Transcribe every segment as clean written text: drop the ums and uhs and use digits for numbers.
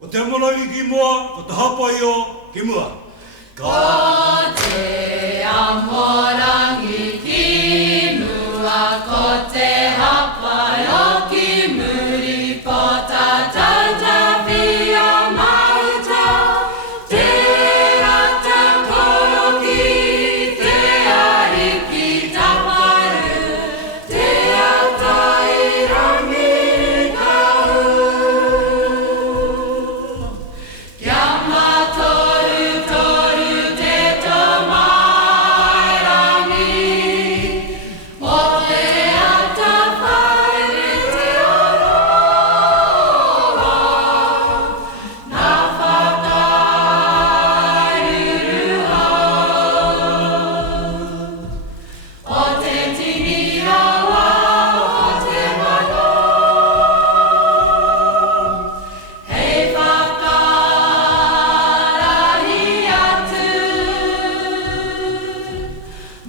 Ko te morangi ki mua, ko te hapai o ki mua. Ko te amorangi ki mua, ko te hapai o ki muri, ko ta tautapi o mauta, te rata koroki, te ariki taparu, te atai rangi kau. Kia matoru toru te tomairangi, o te ata whaere te aroha, nā whakairuru au. O te tini rawa o te mano, hei whakarahi atu,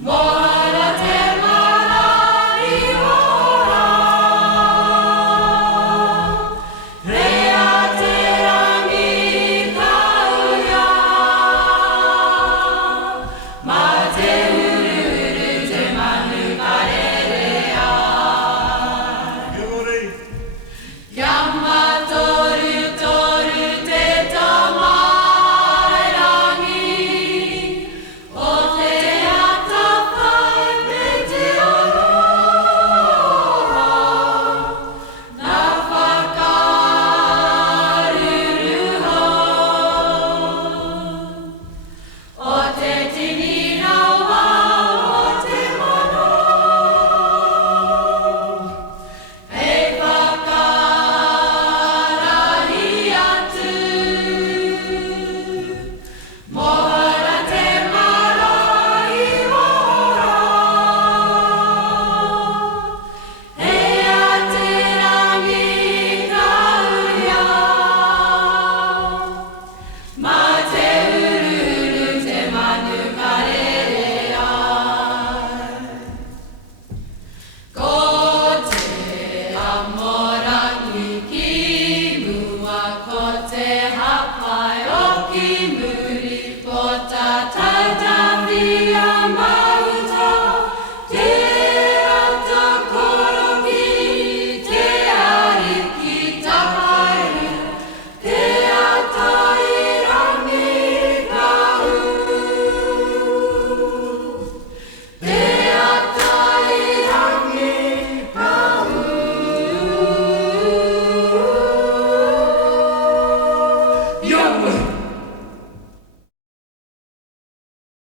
mohara te marahi ora, rea te rangi kauia, ma te uru te manu karerea. Kia ore, Kia matoru toru te tomairangi, o te ata whaere te aroha, nā whakaruru au. O te tini rawa o te mano, hei whakarahi atu, mohara te marahi ora, hea te rangi kauia, ma te uru te manu karerea. Ko te amorangi ki mua, ko te hapai o ki muri, ko ta tautapi o mau.